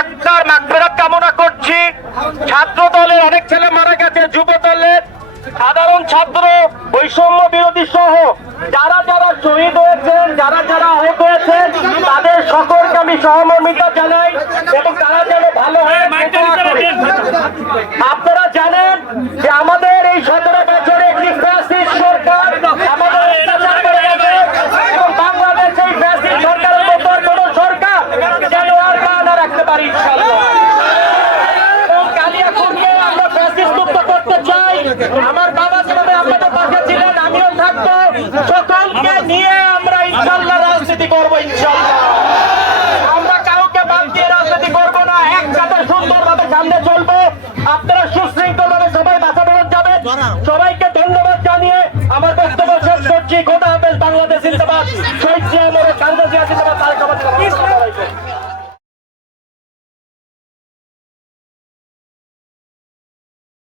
আত্মার মাগফেরাত কামনা করছি। ছাত্র দলের অনেক ছেলে মারা গেছে যুব দলের সাধারণ ছাত্র, বৈষম্য বিরোধী সহ যারা যারা শহীদ হয়েছেন, যারা যারা আহত হয়েছেন, তাদের সকলকে আমি সহমর্মিতা জানাই। আমার বাবা যেভাবে আপনাদের পাশে ছিলেন, আমিও থাকব। সকলকে নিয়ে আমরা ইনশাল্লাহ রাজনীতি করব, ইনশাল্লাহ। কাউকে চলবো। আপনারা সবাই সবাইকে ধন্যবাদ জানিয়ে আমার বক্তব্য শেষ করছি। খোদা হাফেজ বাংলাদেশ জিন্দাবাদ।